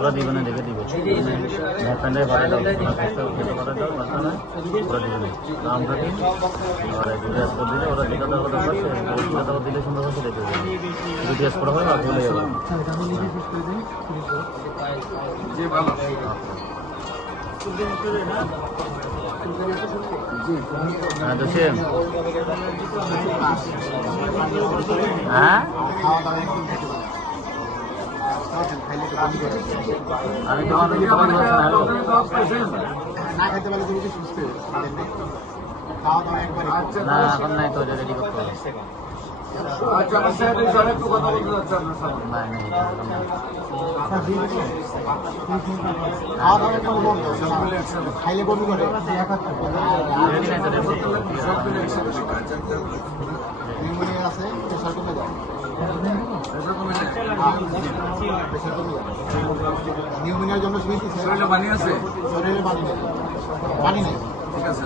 ওরা দিবে না, দেখে দিবে প্যান্ডাই ভরে দাও, খেতে ভরে দাও, মাঝখানে ওরা দিবে না। আমরা দিন আর দুটো স্কোর দিলে ওরা যেটা দেওয়া দরকার ওটা দেওয়া দিলে সুন্দর হচ্ছে দেখে দেবে। দুটি স্কোর হবে আর ভুলে যাবে। হ্যাঁ জসিম, হ্যাঁ আমি তোমার না এখন নাই তো রেডি করতে হবে। খাইলে কবি করে আছে প্রেশার কমে যায়, নিউমোনিয়ার জন্য শরীরে পানি আছে, শরীরে পানি নেই, পানি নেই। ঠিক আছে।